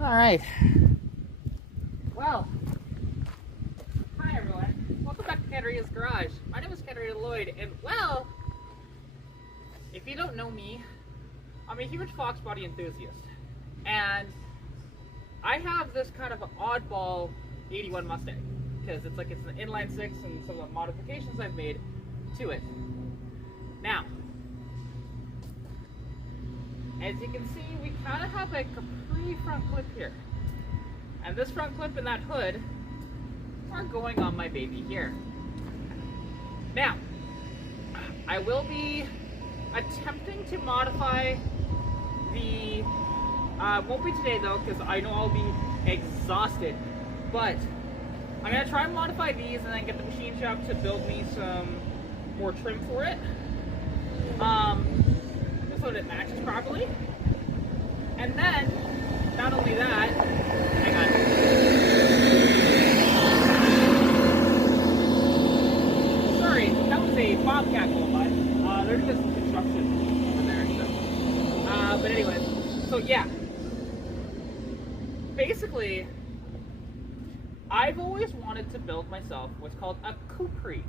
All right. Well, hi everyone. Welcome back to Katarina's Garage. My name is Katarina Lloyd, and well, if you don't know me, I'm a huge fox body enthusiast, and I have this kind of an oddball 81 Mustang because it's an inline six and some of the modifications I've made to it. Now, as you can see, we kind of have a Coupri front clip here. And this front clip and that hood are going on my baby here. Now, I will be attempting to modify the, won't be today though, because I know I'll be exhausted, but I'm going to try and modify these and then get the machine shop to build me some more trim for it. So that it matches properly. And then, not only that, hang on. Sorry, that was a bobcat going by. They're doing some construction over there, so. But anyways, so yeah. Basically, I've always wanted to build myself what's called a Coupri.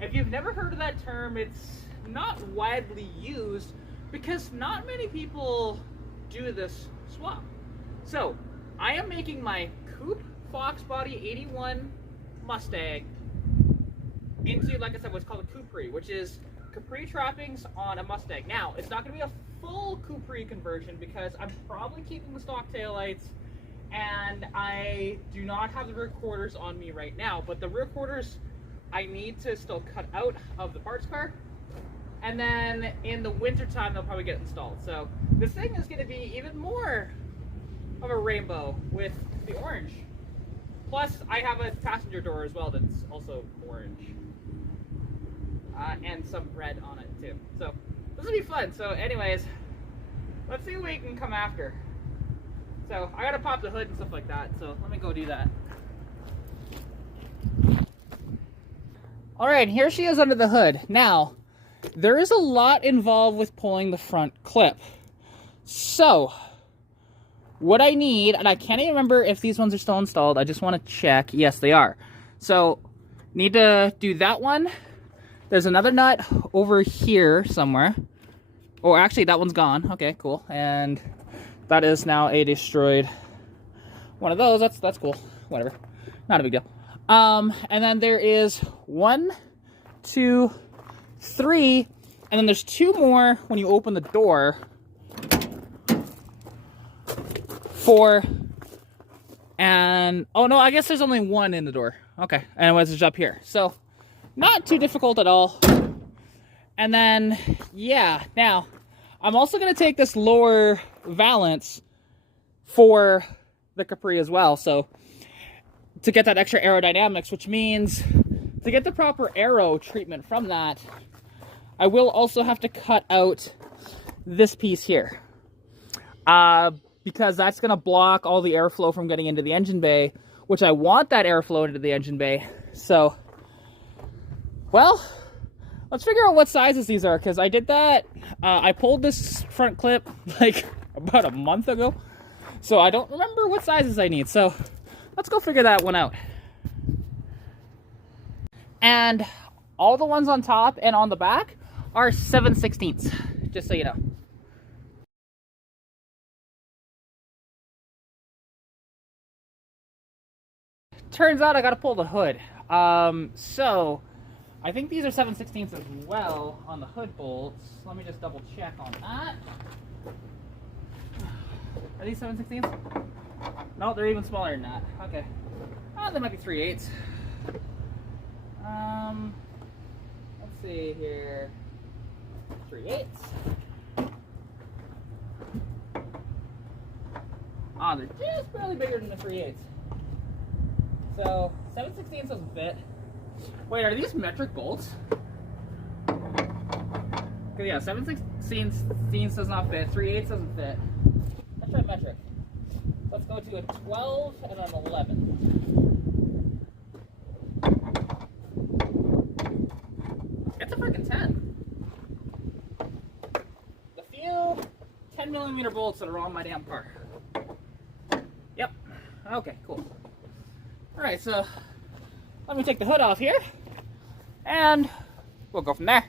If you've never heard of that term, it's not widely used because not many people do this swap. So I am making my Coupe Fox Body 81 Mustang into, like I said, what's called a Coupri, which is Coupri trappings on a Mustang. Now, it's not going to be a full Coupri conversion because I'm probably keeping the stock taillights, and I do not have the rear quarters on me right now, but the rear quarters I need to still cut out of the parts car. And then in the winter time, they'll probably get installed. So this thing is going to be even more of a rainbow with the orange. Plus, I have a passenger door as well that's also orange. And some red on it too. So this will be fun. So anyways, let's see what we can come after. So I got to pop the hood and stuff like that. So let me go do that. All right, here she is under the hood. Now, there is a lot involved with pulling the front clip. So, what I need, and I can't even remember if these ones are still installed. I just want to check. Yes, they are. So, need to do that one. There's another nut over here somewhere. Oh, actually, that one's gone. Okay, cool. And that is now a destroyed one of those. That's cool. Whatever. Not a big deal. And then there is 1, 2, 3, and then there's 2 more when you open the door and oh no, I guess there's only 1 in the door. Okay, and it's up here. So, not too difficult at all. And then, yeah, now, I'm also going to take this lower valance for the Coupri as well. So, to get that extra aerodynamics, which means to get the proper aero treatment from that, I will also have to cut out this piece here. Because that's going to block all the airflow from getting into the engine bay, which I want that airflow into the engine bay. So, well, let's figure out what sizes these are, because I did that. I pulled this front clip like about a month ago, so I don't remember what sizes I need. So, let's go figure that one out. And all the ones on top and on the back are 7/16, just so you know. Turns out I gotta pull the hood. So I think these are 7/16 as well on the hood bolts. Let me just double check on that. Are these 7/16? No, they're even smaller than that. Okay. Oh, they might be 3/8. Let's see here. 3/8. Ah, they're just barely bigger than the 3/8. So 7/16 doesn't fit. Wait, are these metric bolts? Cause yeah, 7/16 does not fit. 3/8 doesn't fit. Let's try metric. Let's go to a 12 and an 11. It's a freaking 10. The few 10mm bolts that are on my damn car. Yep. Okay, cool. Alright, so let me take the hood off here, and we'll go from there.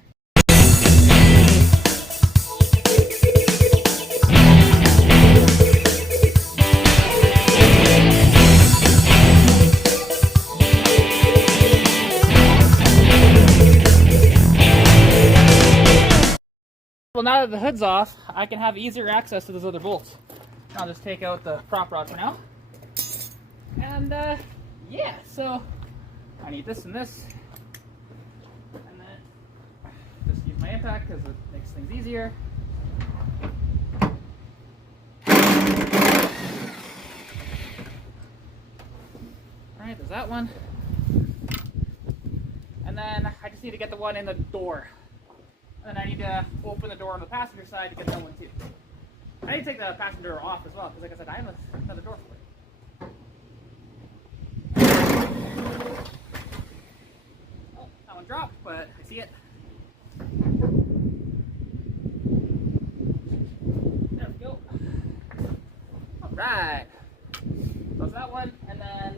Well, now that the hood's off, I can have easier access to those other bolts. I'll just take out the prop rod for now. And yeah, so I need this and this. And then just use my impact because it makes things easier. Alright, there's that one. And then I just need to get the one in the door. And then I need to open the door on the passenger side to get that one too. I need to take the passenger door off as well, because like I said, I have another door for it. Oh, that one dropped, but I see it. There we go. Alright. So that's that one, and then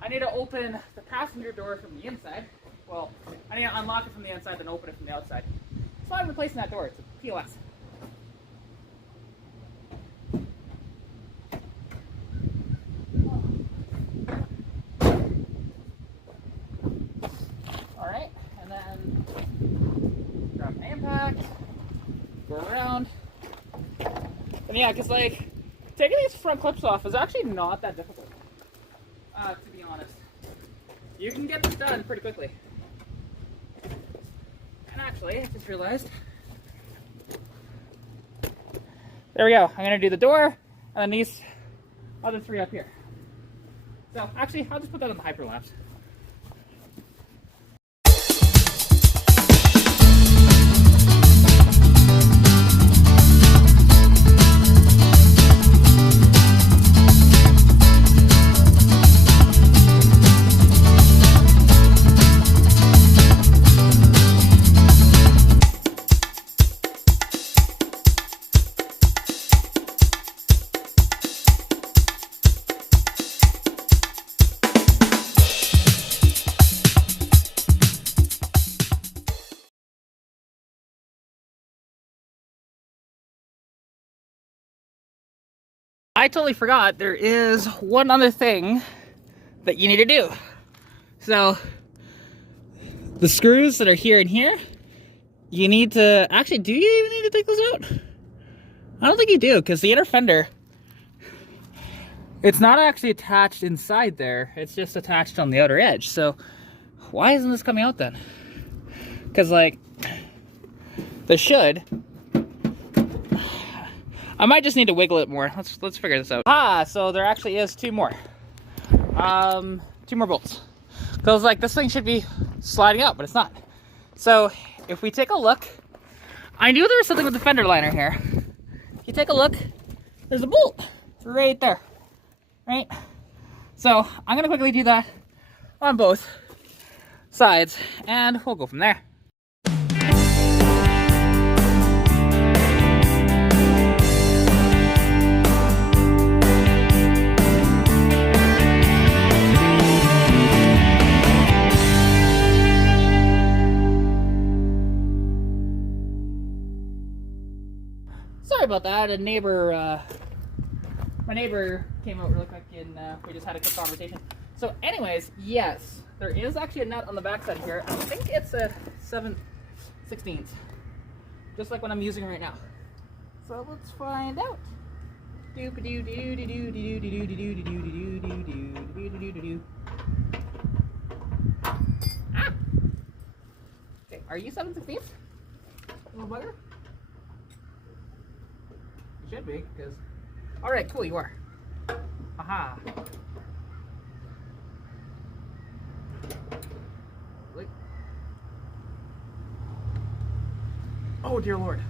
I need to open the passenger door from the inside. Well, I need to unlock it from the inside, then open it from the outside. So I'm replacing that door. It's a POS. Alright, and then grab my impact, go around. And yeah, because like, taking these front clips off is actually not that difficult, to be honest. You can get this done pretty quickly. And actually, I just realized. There we go. I'm going to do the door, and then these other three up here. So actually, I'll just put that on the hyperlapse. I totally forgot there is one other thing that you need to do. So the screws that are here and here, you need to actually, do you even need to take those out? I don't think you do, because the inner fender, it's not actually attached inside there, it's just attached on the outer edge. So why isn't this coming out then? Because like they should. I might just need to wiggle it more. Let's figure this out. Ah, so there actually is two more. Two more bolts. Because like this thing should be sliding out, but it's not. So if we take a look, I knew there was something with the fender liner here. If you take a look, there's a bolt right there, right? So I'm gonna quickly do that on both sides, and we'll go from there. Sorry about that. My neighbor came out really quick, and we just had a quick conversation. So anyways, yes, there is actually a nut on the back side here. I think it's a 7/16, just like what I'm using right now. So let's find out. Ah! Okay, are you 7/16? Little bugger? Should be, because... Alright, cool, you are. Aha. Wait. Oh, dear Lord.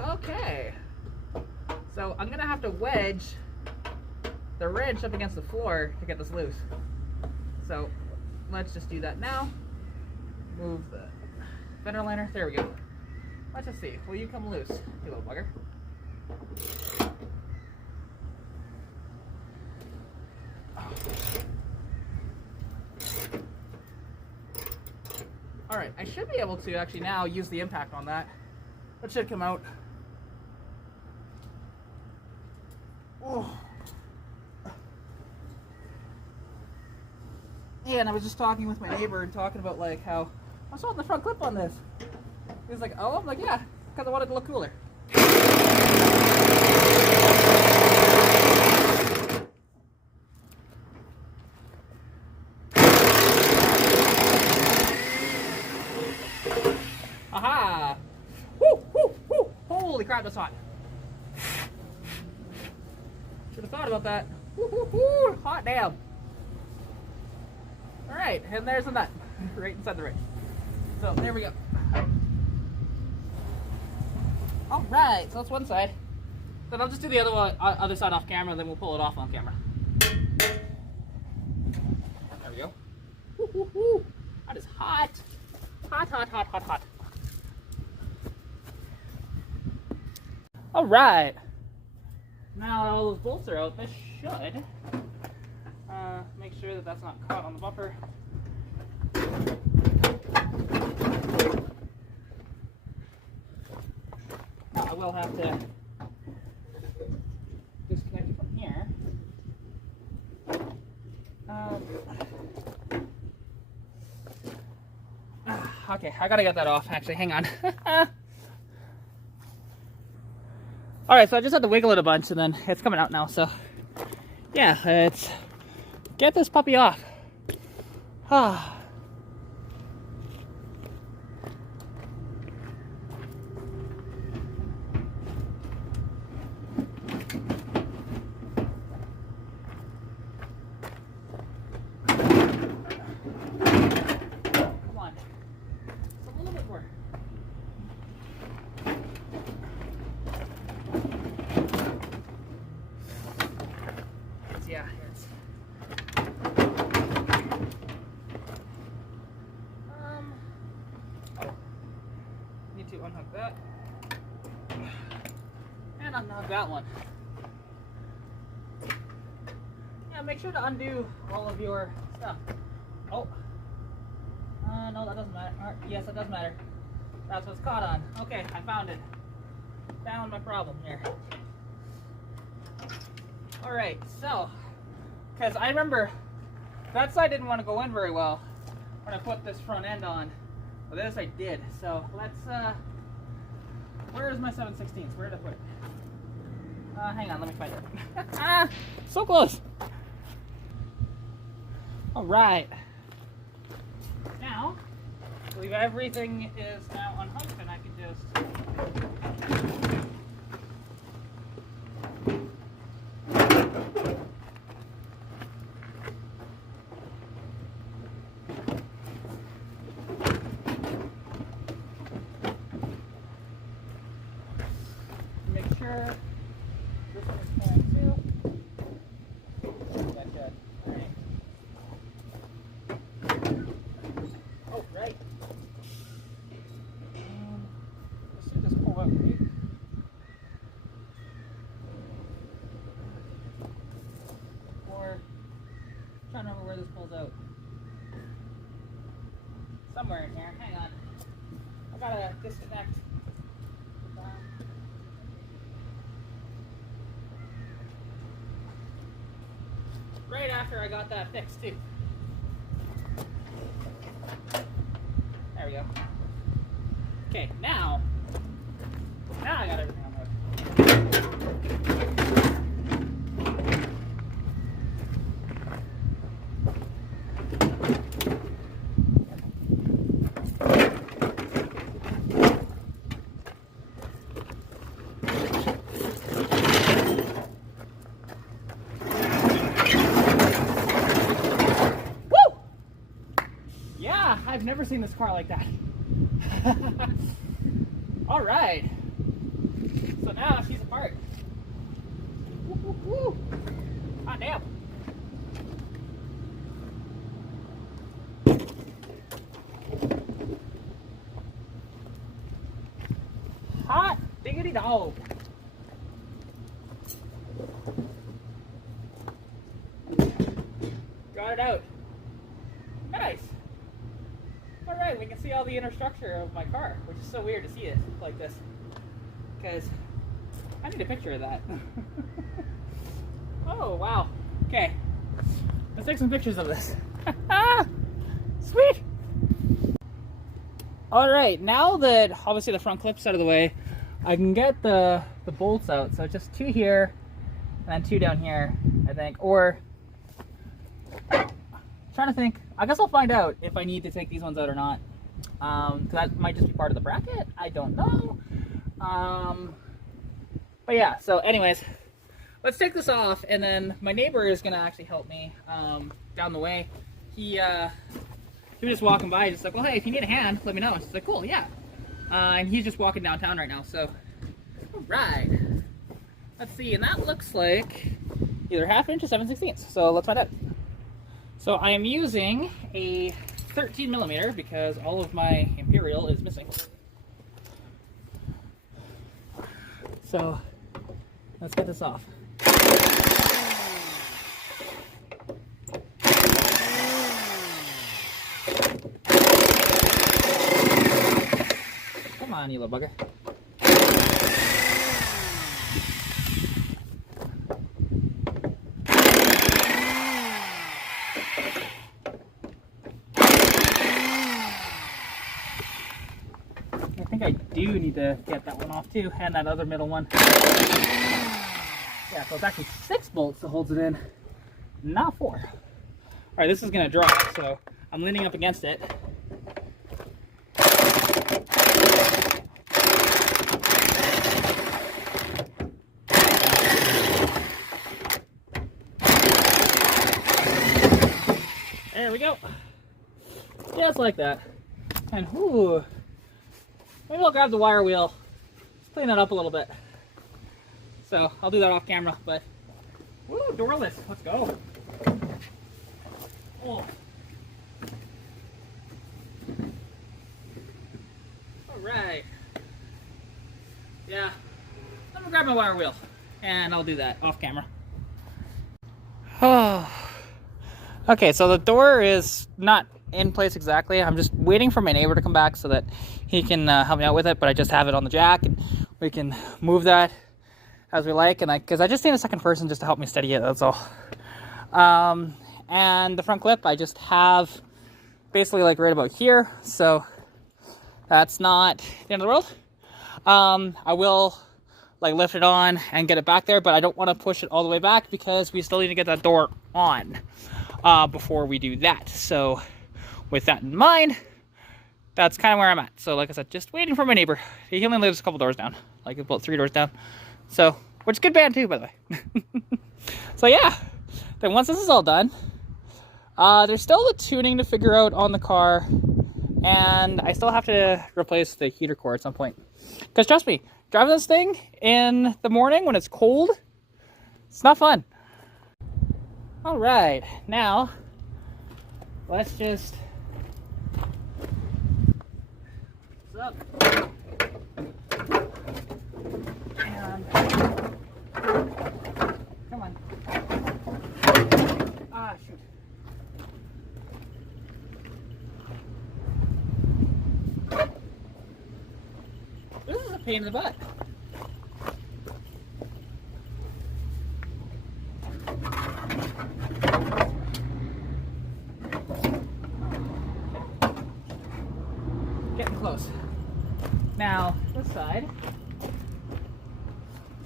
Okay. So, I'm going to have to wedge the wrench up against the floor to get this loose. So, let's just do that now. Move the fender liner. There we go. Let's just see. Will you come loose, you little bugger? Alright, I should be able to actually now use the impact on that. That should come out. Oh. Yeah, and I was just talking with my neighbor and talking about like how I'm showing the front clip on this. He was like, oh, I'm like, yeah, because I wanted to look cooler. Aha! Woo, woo, woo! Holy crap, that's hot. Should have thought about that. Woo, woo, woo! Hot damn. Alright, and there's the nut. Right inside the ring. So, there we go. Alright, so that's one side. Then I'll just do the other side off camera, and then we'll pull it off on camera. There we go. Woo, woo, woo. That is hot. Hot, hot, hot, hot, hot. Alright. Now all those bolts are out, this should make sure that that's not caught on the bumper. Now I will have to disconnect it from here. Okay, I gotta get that off actually, hang on. Alright, so I just had to wiggle it a bunch and then it's coming out now, so yeah, it's get this puppy off. Ah. Come on. Just a little bit more. Yeah, it's need to unhook that and unhook that one. Yeah, make sure to undo all of your stuff. Oh, no, that doesn't matter. Yes, it does matter. That's what's caught on. Okay, I found it. Found my problem here. Alright, so, because I remember that side didn't want to go in very well when I put this front end on, but this I did. So let's, where's my 7/16? Where did I put it? Hang on, let me find it. Ah, so close. Alright. Now, I believe everything is now unhooked and I can just make sure this one is pulling too. That's good. Alright. Oh, right. This should just pull out, right? Or, I'm trying to remember where this pulls out. Somewhere in here. Hang on. I gotta disconnect. Right after I got that fixed too. There we go. Okay, now I got everything on hook. I've never seen this car like that. All right. So now she's apart. Woo, woo, woo. Hot damn. Hot diggity dog. Got it out. Nice. All right, we can see all the inner structure of my car, which is so weird to see it like this. Because I need a picture of that. Oh, wow. Okay. Let's take some pictures of this. Sweet. All right, now that obviously the front clip's out of the way, I can get the bolts out. So just 2 here and then 2 down here, I think. Or, trying to think, I guess I'll find out if I need to take these ones out or not. Because that might just be part of the bracket. I don't know. But yeah, so anyways, let's take this off, and then my neighbor is gonna actually help me down the way. He was just walking by, just like, well, hey, if you need a hand, let me know. And she's like, cool, yeah. And he's just walking downtown right now, so, all right. Let's see, and that looks like either 1/2 inch or 7/16. So let's find out. So I am using a 13mm because all of my Imperial is missing. So let's get this off. Come on, you little bugger. I think I do need to get that one off too, and that other middle one. Yeah, so it's actually 6 bolts that holds it in, not 4. All right, this is gonna drop, so I'm leaning up against it. There we go. Just like that. And whoo, maybe I'll grab the wire wheel, just clean it up a little bit. So I'll do that off camera, but woo, doorless, let's go. Oh. All right. Yeah, I'm gonna grab my wire wheel and I'll do that off camera. Oh. Okay, so the door is not in place exactly. I'm just waiting for my neighbor to come back so that he can help me out with it, but I just have it on the jack and we can move that as we like, and because I just need a second person just to help me steady it, that's all. And the front clip I just have basically like right about here, so that's not the end of the world. I will like lift it on and get it back there, but I don't want to push it all the way back because we still need to get that door on before we do that. So with that in mind, that's kind of where I'm at. So like I said, just waiting for my neighbor. He only lives a couple doors down, like about 3 doors down. So, which is a good band too, by the way. So yeah, then once this is all done, there's still the tuning to figure out on the car, and I still have to replace the heater core at some point. Because trust me, driving this thing in the morning when it's cold, it's not fun. All right, now let's just, what's up? And come on. Ah, shoot. This is a pain in the butt. Getting close. Now, this side,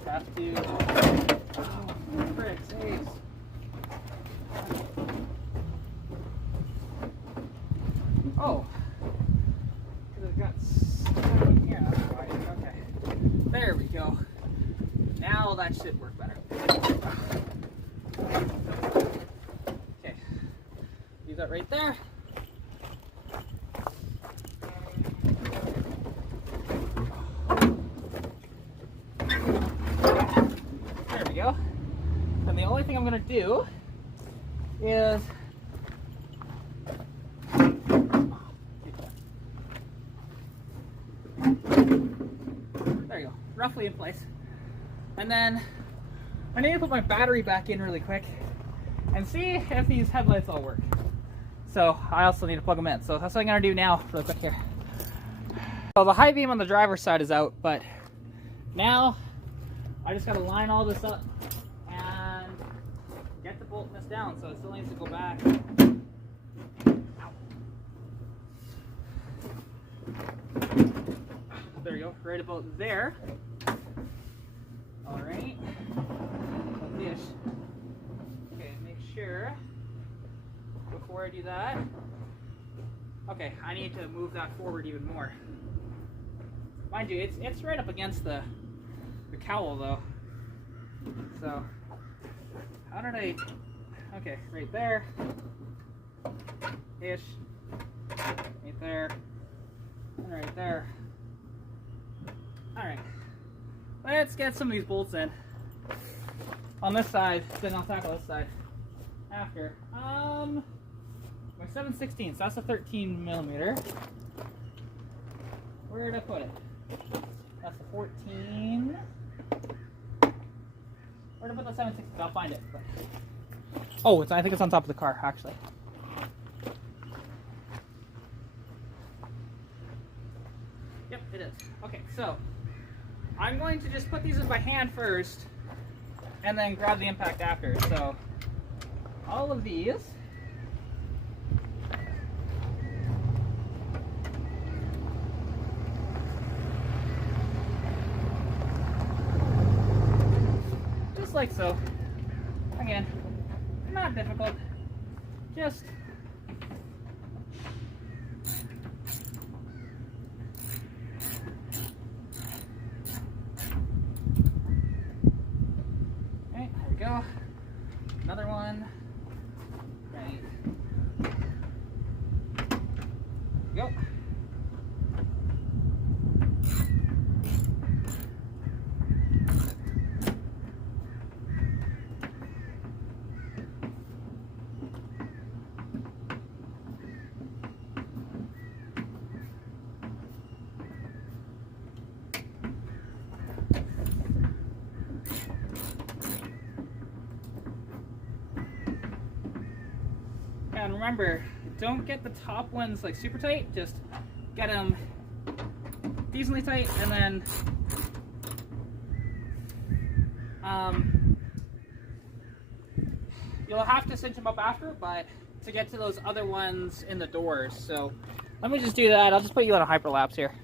have to, oh, frick sakes. Oh, because it got stuck in here, that's why. Okay, there we go. Now that should work better. Okay, leave that right there. There we go. And the only thing I'm going to do is there you go, roughly in place. And then I need to put my battery back in really quick and see if these headlights all work. So I also need to plug them in. So that's what I'm gonna do now really quick here. So the high beam on the driver's side is out, but now I just gotta line all this up and get the bolt nest down. So it still needs to go back. Ow. There you go, right about there. All right. Like this. Okay, make sure before I do that. Okay, I need to move that forward even more. Mind you, it's right up against the cowl though. So how did I? Okay, right there. Ish. Right there. And right there. All right. Let's get some of these bolts in. On this side, then I'll tackle this side after. My 7/16, so that's a 13mm. Where did I put it? That's the 14. Where did I put the 7/16? I'll find it. But... oh, I think it's on top of the car, actually. Yep, it is. Okay, so I'm going to just put these in by hand first and then grab the impact after. So all of these just like so. Again, not difficult. Just go. Another one. Right. Go. And remember, don't get the top ones like super tight, just get them decently tight, and then you'll have to cinch them up after, but to get to those other ones in the doors. So let me just do that. I'll just put you on a hyperlapse here.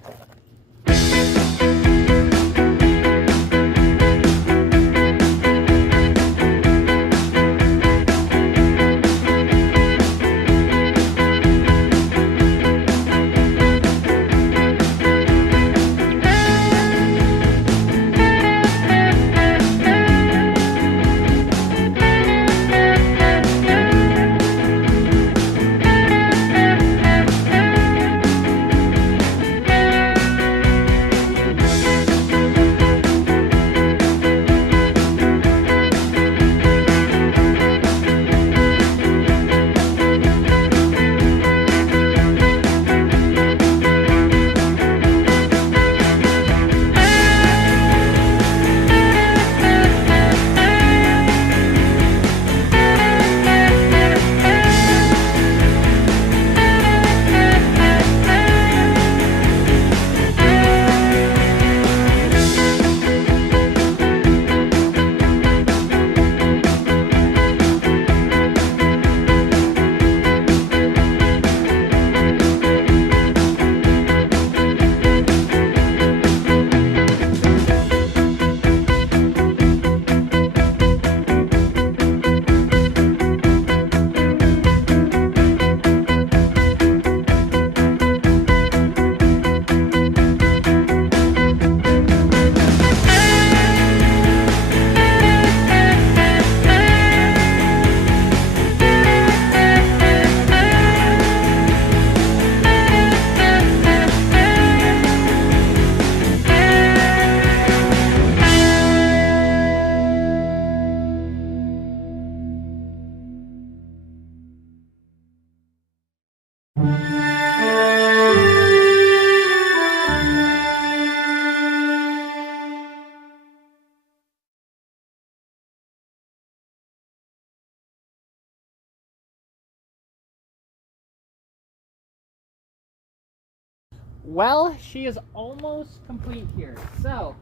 Well, she is almost complete here. So,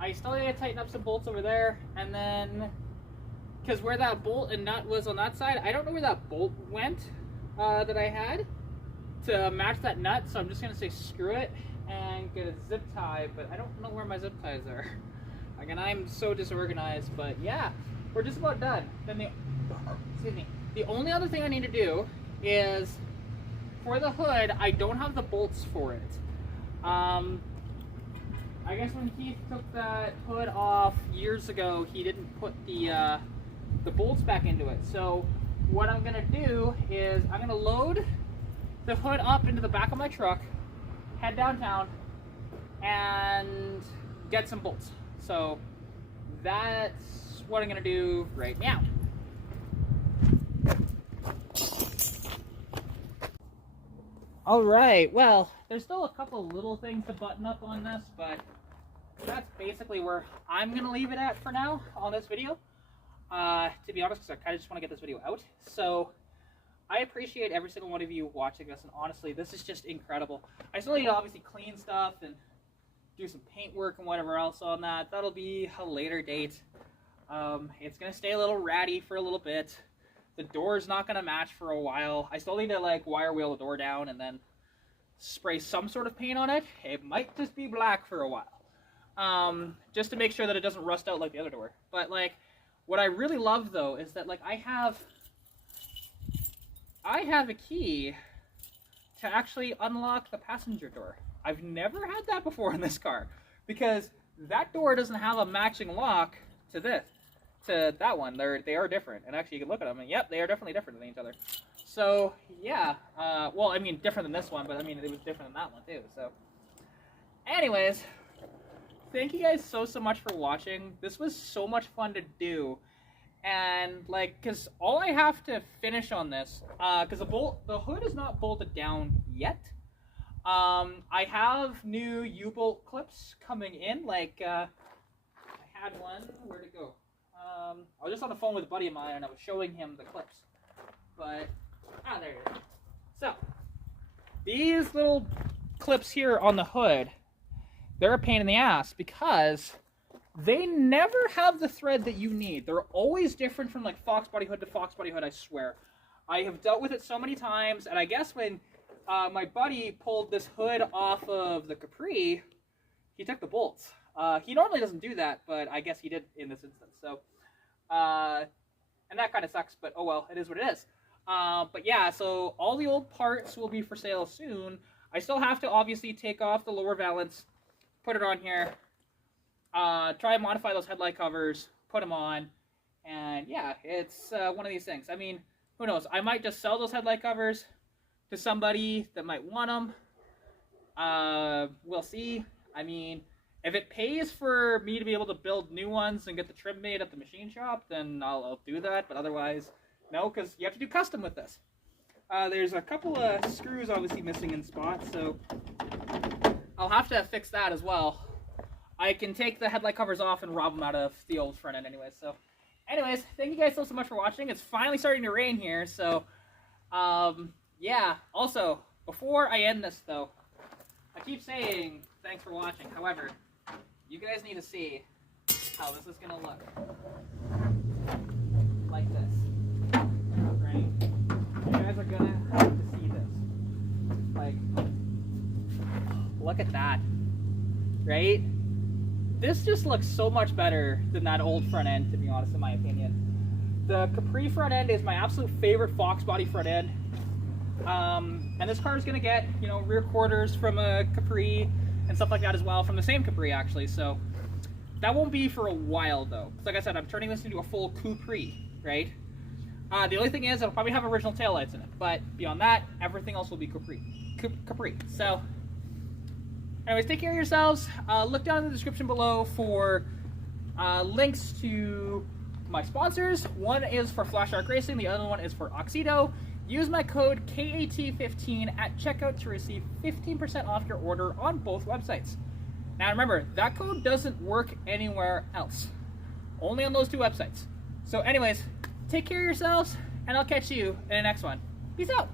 I still need to tighten up some bolts over there, and then, because where that bolt and nut was on that side, I don't know where that bolt went that I had to match that nut, so I'm just going to say screw it and get a zip tie, but I don't know where my zip ties are. Again, I'm so disorganized, but yeah, we're just about done. Then the only other thing I need to do is, for the hood, I don't have the bolts for it. I guess when Keith took that hood off years ago, he didn't put the bolts back into it. So what I'm gonna do is I'm gonna load the hood up into the back of my truck, head downtown, and get some bolts. So that's what I'm gonna do right now. All right, well, there's still a couple little things to button up on this, but that's basically where I'm gonna leave it at for now on this video. To be honest, because I kind of just want to get this video out. So I appreciate every single one of you watching this, and honestly, this is just incredible. I still need to obviously clean stuff and do some paint work and whatever else on that. That'll be a later date. It's gonna stay a little ratty for a little bit. The door's not gonna match for a while. I still need to like wire wheel the door down and then spray some sort of paint on it. It might just be black for a while, just to make sure that it doesn't rust out like the other door. But like, what I really love though is that like I have a key to actually unlock the passenger door. I've never had that before in this car, because that door doesn't have a matching lock to this. To that one. They are different, and actually you can look at them and yep, they are definitely different than each other. So yeah, well, I mean different than this one, but I mean it was different than that one too. So anyways, thank you guys so much for watching. This was so much fun to do, and like, because all I have to finish on this, because the hood is not bolted down yet. I have new U-bolt clips coming in. Like I had one. Where'd it go? I was just on the phone with a buddy of mine and I was showing him the clips. But, there it is. So, these little clips here on the hood, they're a pain in the ass because they never have the thread that you need. They're always different from like Fox body hood to Fox body hood, I swear. I have dealt with it so many times, and I guess when my buddy pulled this hood off of the Coupri, he took the bolts. He normally doesn't do that, but I guess he did in this instance. So, and that kind of sucks, but oh well, it is what it is. But yeah, so all the old parts will be for sale soon. I still have to obviously take off the lower valance, put it on here, try and modify those headlight covers, put them on, and yeah, it's one of these things. I mean, who knows? I might just sell those headlight covers to somebody that might want them. We'll see. I mean, if it pays for me to be able to build new ones and get the trim made at the machine shop, then I'll do that. But otherwise, no, because you have to do custom with this. There's a couple of screws obviously missing in spots, so I'll have to fix that as well. I can take the headlight covers off and rob them out of the old front end anyways. So anyways, thank you guys so much for watching. It's finally starting to rain here, so yeah. Also, before I end this though, I keep saying thanks for watching. However, you guys need to see how this is gonna look. Like this. Right? You guys are gonna have to see this. Like, look at that. Right? This just looks so much better than that old front end, to be honest, in my opinion. The Coupri front end is my absolute favorite Fox body front end. And this car is gonna get, you know, rear quarters from a Coupri and stuff like that as well, from the same Coupri actually. So that won't be for a while though. Because like I said, I'm turning this into a full Coupri, right? The only thing is it'll probably have original taillights in it, but beyond that, everything else will be Coupri. So anyways, take care of yourselves. Look down in the description below for links to my sponsors. One is for Flash Arc Racing, the other one is for Oxido. Use my code KAT15 at checkout to receive 15% off your order on both websites. Now remember, that code doesn't work anywhere else. Only on those two websites. So anyways, take care of yourselves, and I'll catch you in the next one. Peace out!